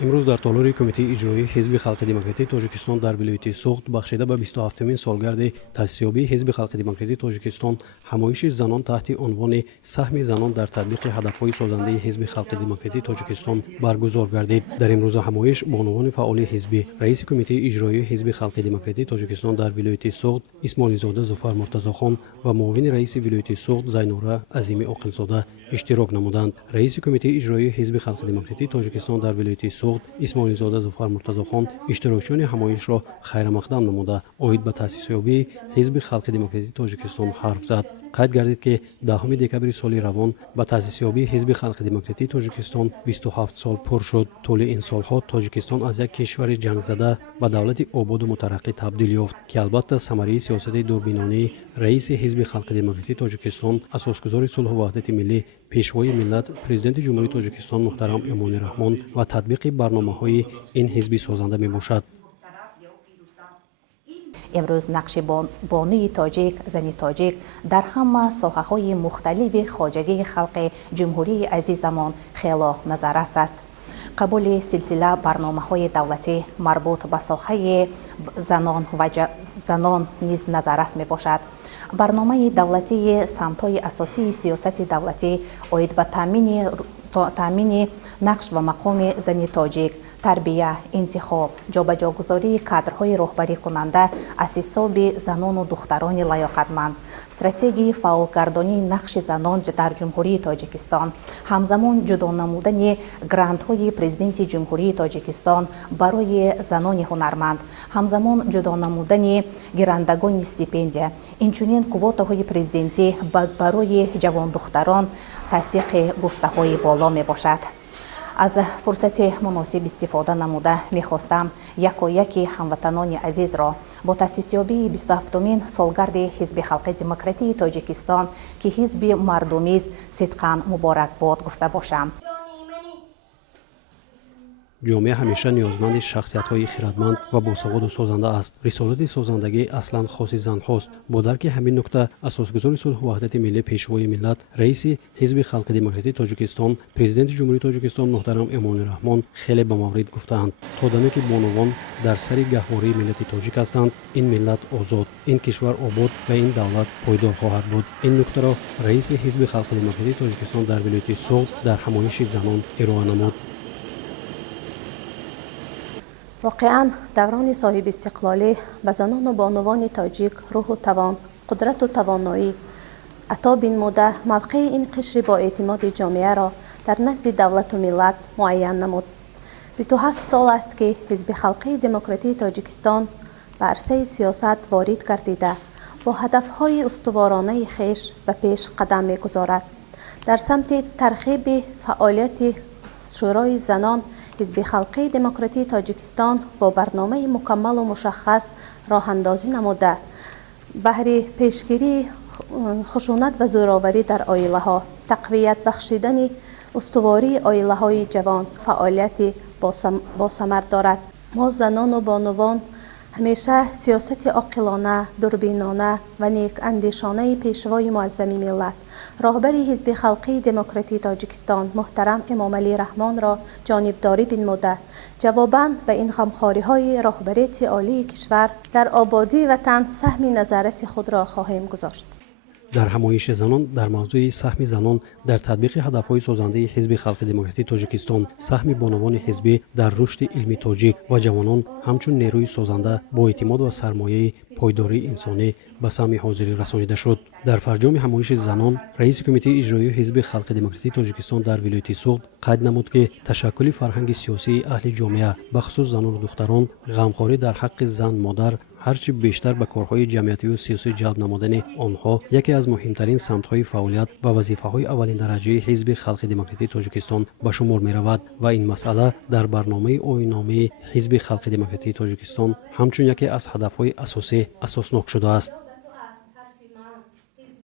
امروز در تالار کمیته اجرایی حزب خلق دموکراتی تاجیکستان در ولایت سوخت بخشیده به 27مین سالگرد تأسیسیابی حزب خلق دموکراتی تاجیکستان همایش زنان تحت عنوان سهم زنان در تطبیق هدفهای سازنده حزب خلق دموکراتی تاجیکستان برگزار گردید. در امروز همایش بانوان فعال حزب، رئیس کمیته اجرایی حزب خلق دموکراتی تاجیکستان در ولایت سوخت اسماعیل زاده ظفر مرتضی‌خان و معاون رئیس ولایت سوخت زینوره عظیمی عاقل‌زاده اشتراک نمودند. رئیس کمیته اجرایی حزب خلق دموکراتی تاجیکستان در ولایت سوخت اسماعیل زاده ظفر مرتضی‌خان اشتراکیان همایش را خیر مقدم نموده اید به تأسیسیابی حزب خلق دموکراتی تاجیکستان حرف زد. قید گردید که 10 دکبر سال روان به تأسیسیابی حزب خلق دموکراتی تاجیکستان 27 سال پر شد. طول این سالها تاجیکستان از یک کشور جنگ زده به دولت آباد و مترقی تبدیل یافت که البته ثمره سیاست دوربینانه رئیس حزب خلق دموکراتی تاجیکستان، اساسگزار صلح و وحدت ملی، پیشوای ملت، پرزیدنت جمهوری تاجیکستان محترم امان رحمان و تطبیق برنامه‌های این حزب سازنده میباشد. امروز نقش بانوی تاجیک، زنی تاجیک در همه ساحه‌های مختلف خواجگی خلق جمهوری عزیزمان خیلی نظررس است. قبول سلسله برنامه‌های دولتی مربوط به ساحه زنان نیز نظررس میباشد. برنامه دولتی سمت‌های اساسی سیاست دولتی آید به تامین نقش و مقام زنی تاجیک، تربیه، انتخاب، جابجاگذاری کادرهای راهبری کننده از حساب زنان و دختران لیاقتمند، استراتژی فعالگردانی نقش زنان در جمهوری تاجیکستان، همزمان جدا نمودن گرانت‌های پرزیدنت جمهوری تاجیکستان برای زنان هنرمند، همزمان جدا نمودن گیرندگان استیپندیا، اینچنین کوتاهای پرزیدنتی برای جوان دختران تصدیق گفته‌های بالا می باشد. از فرصت مناسب استفاده نموده می‌خواستم یکی هموطنان عزیز را با تأسیسیابی 27مین سالگرد حزب خلق دموکراتی تاجیکستان که حزب مردمی است صدقاً مبارکباد گفته باشم. جامعه همیشه نیازمند شخصیت‌های خردمند و باسواد و سازنده است. رسالت سازندگی اصلاً خاص زن‌هاست. با درک همین نکته، اساسگزار صلح و وحدت ملی، پیشوای ملت، رئیس حزب خلق دموکراتی تاجیکستان، پرزیدنت جمهوری تاجیکستان محترم امان رحمان خیلی به موارد گفتند تا دمی که بانوان در سر گهواره ملت تاجیک هستند، این ملت آزاد، این کشور آباد و این دولت پایدار خواهد بود. این نکته را رئیس حزب خلق دموکراتی تاجیکستان در ولایت سوخت در همایش زنان ارائه نمود. واقعا دوران صاحب استقلالی به زنان و بانوان تاجیک روح و توان، قدرت و توانایی عطا بنموده موقع این قشر با اعتماد جامعه را در نزد دولت و ملت معین نمود. 27 سال است که حزب خلق دموکراتی تاجیکستان به عرصه سیاست وارد گردیده با هدفهای استوارانه خویش به پیش قدم می‌گذارد. در سمت ترغیب فعالیت شورای زنان، حزب خلق دموکراتی تاجیکستان با برنامه مکمل و مشخص راه اندازی نموده بهر پیشگیری خشونت و زوراوری در عائله ها، تقویت بخشیدن استواری عائله های جوان فعالیت با ثمر دارد. ما زنان و بانوان همیشه سیاست عاقلانه، دوربینانه و نیک اندیشانه پیشوای معظم ملت، راهبر حزب خلق دموکراتی تاجیکستان محترم امام علی رحمان را جانبداری بنموده جواباً به این غمخواری راهبریت عالی کشور در آبادی وطن سهم نظررس خود را خواهیم گذاشت. در همایش زنان در موضوع سهم زنان در تطبیق هدفهای سازنده حزب خلق دموکراتی تاجیکستان، سهم بانوان حزبی در رشد علمی تاجیک و جوانان همچون نیروی سازنده با اعتماد و سرمایه پایداری انسانی به سهم حاضری رسانیده شد. در فرجام همایش زنان، رئیس کمیته اجرایی حزب خلق دموکراتی تاجیکستان در ولایت سوخت قید نمود که تشکل فرهنگ سیاسی اهل جامعه بخصوص زنان و دختران، غمخواری در حق زن مادر، هرچی بیشتر به کارهای جمعیتی و سیاسی جلب نمودن آنها یکی از مهمترین سمت‌های فعالیت و وظیفه‌های اولین درجه حزب خلق دموکراتی تاجیکستان به شمار می‌رود و این مسئله در برنامه آیین‌نامه حزب خلق دموکراتی تاجیکستان همچون یکی از هدف‌های اساسی اساسناک شده است.